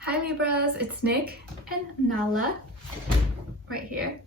Hi Libras, it's Nick and Nala right here.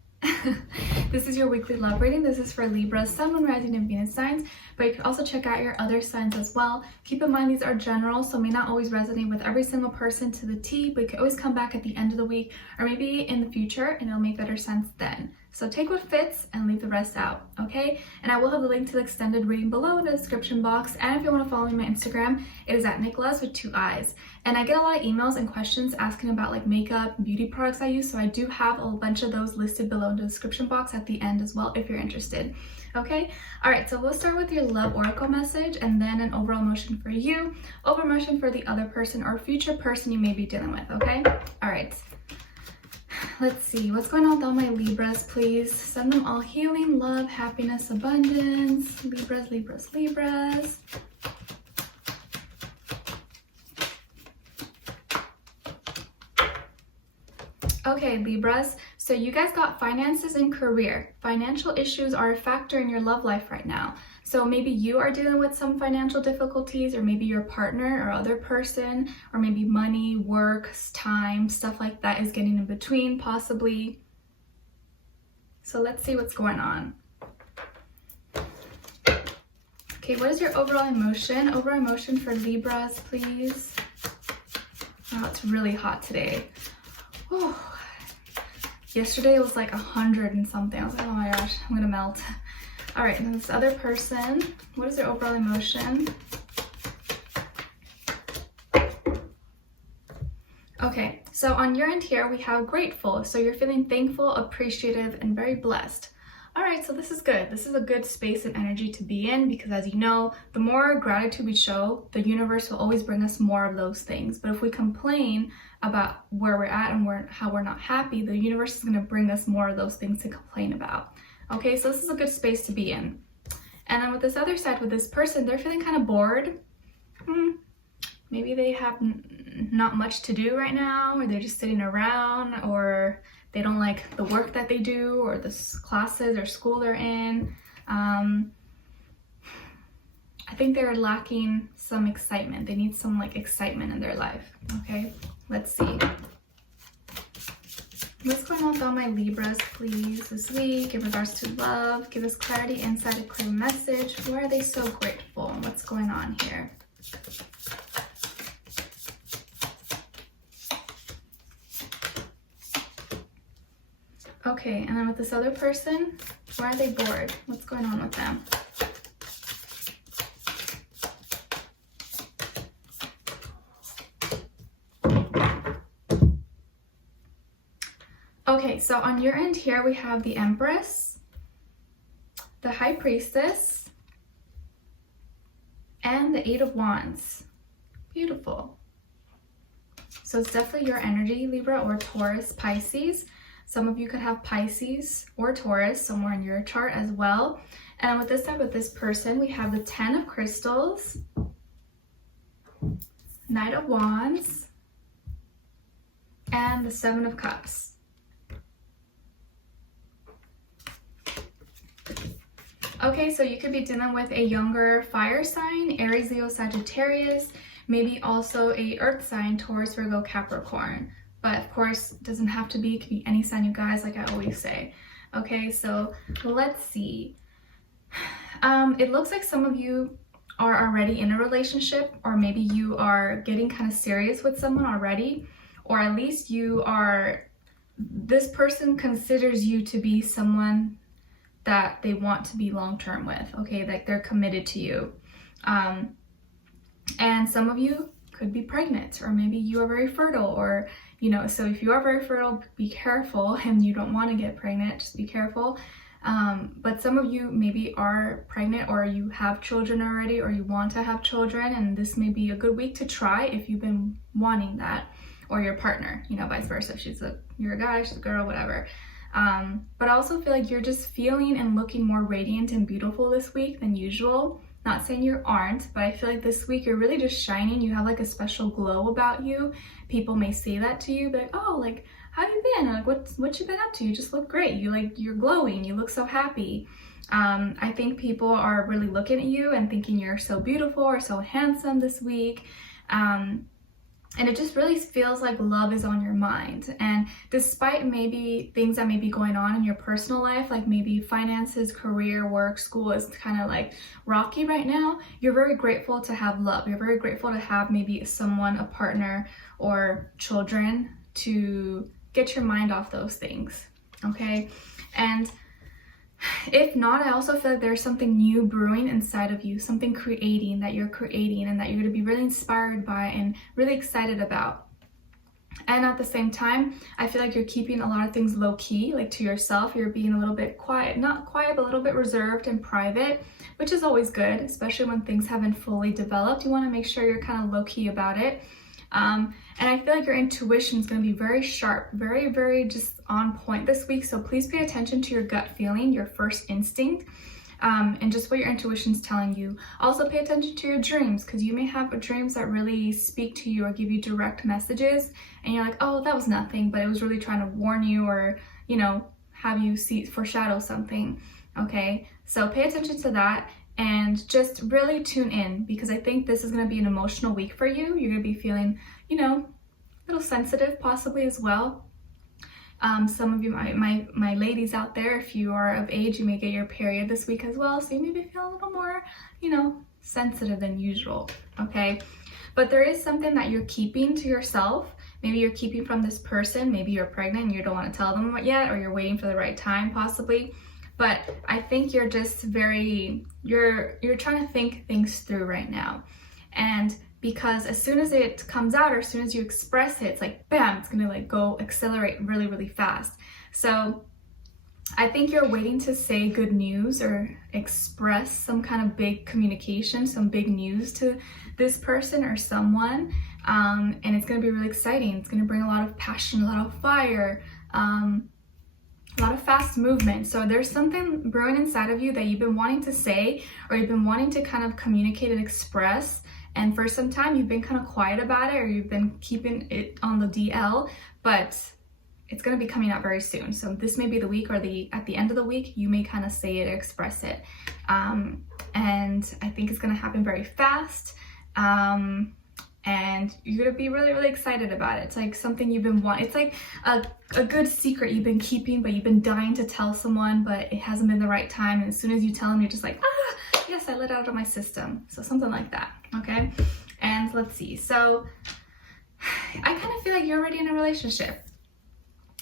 This is your weekly love reading. This is for Libra, Sun, Moon, Rising, and Venus signs, but you can also check out your other signs as well. Keep in mind these are general, so may not always resonate with every single person to the T, but you can always come back at the end of the week or maybe in the future and it'll make better sense then. So take what fits and leave the rest out, okay? And I will have the link to the extended reading below in the description box. And if you want to follow me on my Instagram, it is at Nicloves with 2 eyes. And I get a lot of emails and questions asking about like makeup and beauty products I use, so I do have a bunch of those listed below in the description box at the end as well if you're interested. Okay, all right, so we'll start with your love oracle message and then an overall emotion for you, overall emotion for the other person or future person you may be dealing with. Okay, all right, let's see what's going on with all my Libras. Please send them all healing, love, happiness, abundance. Libras, Libras, Libras. Okay, Libras, so you guys got finances and career. Financial issues are a factor in your love life right now. So maybe you are dealing with some financial difficulties, or maybe your partner or other person, or maybe money, work, time, stuff like that is getting in between, possibly. So let's see what's going on. Okay, what is your overall emotion? Overall emotion for Libras, please. Wow, it's really hot today. Whew. Yesterday it was like 100 and something. I was like, oh my gosh, I'm gonna melt. All right, and this other person, what is their overall emotion? Okay, so on your end here, we have grateful. So you're feeling thankful, appreciative, and very blessed. All right, so this is good. This is a good space and energy to be in because, as you know, the more gratitude we show, the universe will always bring us more of those things. But if we complain about where we're at and how we're not happy, the universe is going to bring us more of those things to complain about. Okay, so this is a good space to be in. And then with this other side, with this person, they're feeling kind of bored. Maybe they have not much to do right now, or they're just sitting around, or they don't like the work that they do, or the classes or school they're in. I think they're lacking some excitement. They need some like excitement in their life. Okay, let's see. What's going on with all my Libras, please, this week in regards to love? Give us clarity, insight, a clear message. Why are they so grateful and what's going on here? Okay, and then with this other person, why are they bored? What's going on with them? Okay, so on your end here, we have the Empress, the High Priestess, and the 8 of Wands. Beautiful. So it's definitely your energy, Libra or Taurus, Pisces. Some of you could have Pisces or Taurus somewhere in your chart as well. And with this side, with this person, we have the 10 of Crystals, Knight of Wands, and the 7 of Cups. Okay, so you could be dealing with a younger fire sign, Aries, Leo, Sagittarius, maybe also a earth sign, Taurus, Virgo, Capricorn. But of course, it doesn't have to be, it could be any sign, you guys, like I always say. Okay, so let's see. It looks like some of you are already in a relationship, or maybe you are getting kind of serious with someone already, or at least this person considers you to be someone that they want to be long-term with, okay, like they're committed to you. And some of you could be pregnant, or maybe you are very fertile, or so if you are very fertile, be careful, and you don't want to get pregnant, just be careful. But some of you maybe are pregnant, or you have children already, or you want to have children, and this may be a good week to try if you've been wanting that, or your partner, vice versa. If you're a guy, she's a girl, whatever. But I also feel like you're just feeling and looking more radiant and beautiful this week than usual. Not saying you aren't, but I feel like this week you're really just shining. You have like a special glow about you. People may say that to you, but oh, like, how you been? Like, what you been up to? You just look great. You're glowing. You look so happy. I think people are really looking at you and thinking you're so beautiful or so handsome this week. And it just really feels like love is on your mind. And despite maybe things that may be going on in your personal life, like maybe finances, career, work, school is kind of like rocky right now, you're very grateful to have love. You're very grateful to have maybe someone, a partner, or children to get your mind off those things, okay? And if not, I also feel like there's something new brewing inside of you, something creating that you're creating and that you're going to be really inspired by and really excited about. And at the same time, I feel like you're keeping a lot of things low key, like to yourself. You're being a little bit quiet, not quiet, but a little bit reserved and private, which is always good, especially when things haven't fully developed. You want to make sure you're kind of low key about it. And I feel like your intuition is going to be very sharp, very, very just on point this week. So please pay attention to your gut feeling, your first instinct, and just what your intuition is telling you. Also pay attention to your dreams, because you may have dreams that really speak to you or give you direct messages. And you're like, oh, that was nothing, but it was really trying to warn you or, you know, have you foreshadow something. Okay, so pay attention to that. And just really tune in, because I think this is going to be an emotional week for you. You're going to be feeling, you know, a little sensitive possibly as well. Some of you, my ladies out there, if you are of age, you may get your period this week as well. So you may be feeling a little more, you know, sensitive than usual, okay? But there is something that you're keeping to yourself. Maybe you're keeping from this person. Maybe you're pregnant and you don't want to tell them yet, or you're waiting for the right time possibly. But I think you're just you're trying to think things through right now. And because as soon as it comes out or as soon as you express it, it's like, bam, it's gonna like go accelerate really, really fast. So I think you're waiting to say good news or express some kind of big communication, some big news to this person or someone. And it's gonna be really exciting. It's gonna bring a lot of passion, a lot of fire, a lot of fast movement. So there's something brewing inside of you that you've been wanting to say, or you've been wanting to kind of communicate and express. And for some time you've been kind of quiet about it, or you've been keeping it on the DL, but it's going to be coming out very soon. So this may be the week, or at the end of the week, you may kind of say it or express it. And I think it's going to happen very fast. And you're gonna be really, really excited about it. It's like something you've been wanting. It's like a good secret you've been keeping, but you've been dying to tell someone, but it hasn't been the right time. And as soon as you tell them, you're just like, ah, yes, I let it out of my system. So something like that, okay? And let's see. So I kind of feel like you're already in a relationship,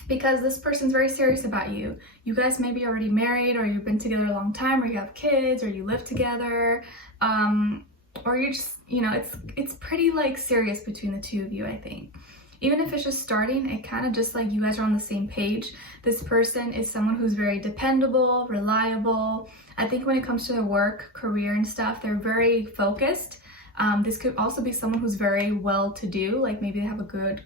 because this person's very serious about you. You guys may be already married, or you've been together a long time, or you have kids, or you live together. Or you're just, you know, it's pretty like serious between the two of you, I think. Even if it's just starting, it kind of just like you guys are on the same page. This person is someone who's very dependable, reliable. I think when it comes to their work, career and stuff, they're very focused. This could also be someone who's very well-to-do, like maybe they have a good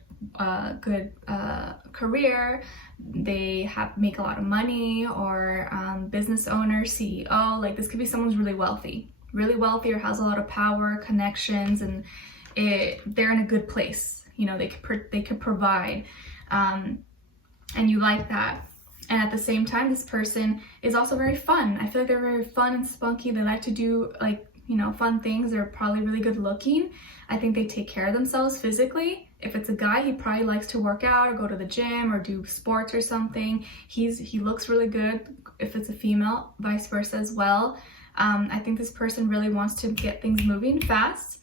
career, they make a lot of money, or business owner, CEO. Like this could be someone who's really wealthy, or has a lot of power, connections, and they're in a good place. You know, they could provide, and you like that. And at the same time, this person is also very fun. I feel like they're very fun and spunky. They like to do like, you know, fun things. They're probably really good looking. I think they take care of themselves physically. If it's a guy, he probably likes to work out or go to the gym or do sports or something. He looks really good. If it's a female, vice versa as well. I think this person really wants to get things moving fast,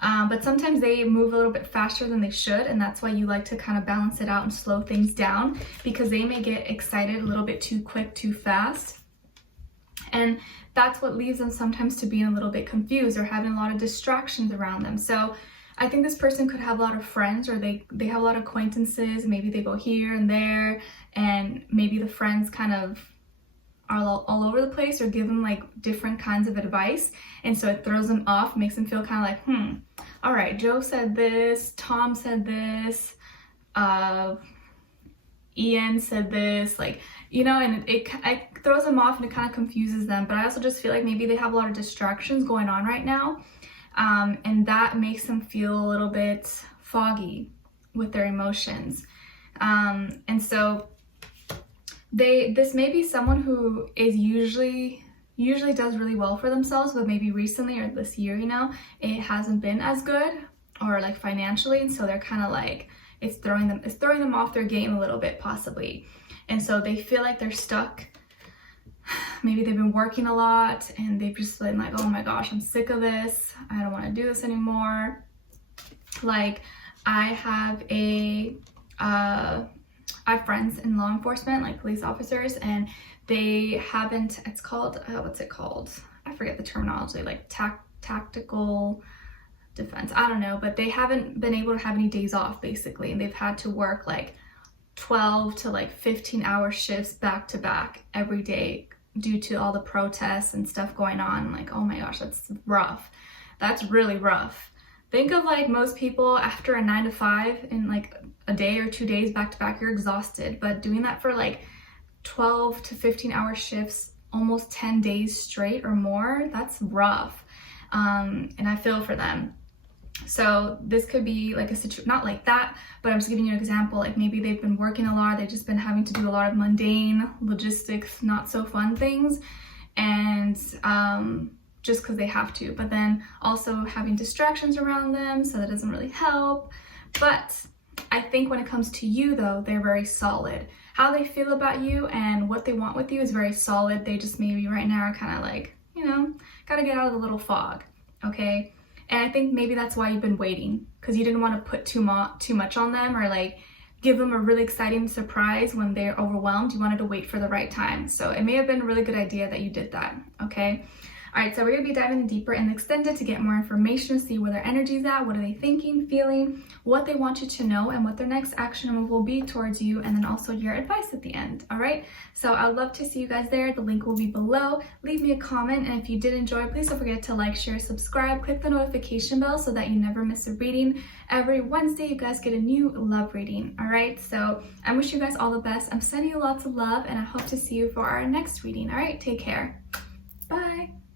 but sometimes they move a little bit faster than they should, and that's why you like to kind of balance it out and slow things down, because they may get excited a little bit too quick, too fast. And that's what leads them sometimes to being a little bit confused or having a lot of distractions around them. So I think this person could have a lot of friends, or they have a lot of acquaintances. Maybe they go here and there, and maybe the friends kind of are all over the place, or give them like different kinds of advice, and so it throws them off, makes them feel kind of like, all right, Joe said this, Tom said this, Ian said this, like, you know, and it throws them off and it kind of confuses them. But I also just feel like maybe they have a lot of distractions going on right now, and that makes them feel a little bit foggy with their emotions, and so this may be someone who is usually does really well for themselves, but maybe recently or this year, you know, it hasn't been as good, or like financially, and so they're kind of like, it's throwing them off their game a little bit possibly. And so they feel like they're stuck. Maybe they've been working a lot and they've just been like, oh my gosh, I'm sick of this. I don't want to do this anymore. Like I have friends in law enforcement, like police officers, and they haven't, it's called, what's it called? I forget the terminology, like tactical defense. I don't know, but they haven't been able to have any days off basically. And they've had to work like 12 to like 15-hour shifts back to back every day due to all the protests and stuff going on. Like, oh my gosh, that's rough. That's really rough. Think of like most people after a 9 to 5 in like a day or 2 days back to back, you're exhausted. But doing that for like 12 to 15-hour shifts, almost 10 days straight or more, that's rough. And I feel for them. So this could be like a situation, not like that, but I'm just giving you an example. Like maybe they've been working a lot, they've just been having to do a lot of mundane logistics, not so fun things, and just because they have to, but then also having distractions around them, so that doesn't really help. But I think when it comes to you though, they're very solid. How they feel about you and what they want with you is very solid. They just maybe right now are kind of like, you know, gotta get out of the little fog, okay? And I think maybe that's why you've been waiting, because you didn't want to put too much on them or like give them a really exciting surprise when they're overwhelmed. You wanted to wait for the right time. So it may have been a really good idea that you did that, okay? All right, so we're gonna be diving deeper in the extended to get more information, see where their energy's at, what are they thinking, feeling, what they want you to know, and what their next action move will be towards you, and then also your advice at the end, all right? So I'd love to see you guys there. The link will be below. Leave me a comment, and if you did enjoy, please don't forget to like, share, subscribe, click the notification bell so that you never miss a reading. Every Wednesday, you guys get a new love reading, all right? So I wish you guys all the best. I'm sending you lots of love, and I hope to see you for our next reading, all right? Take care. Bye.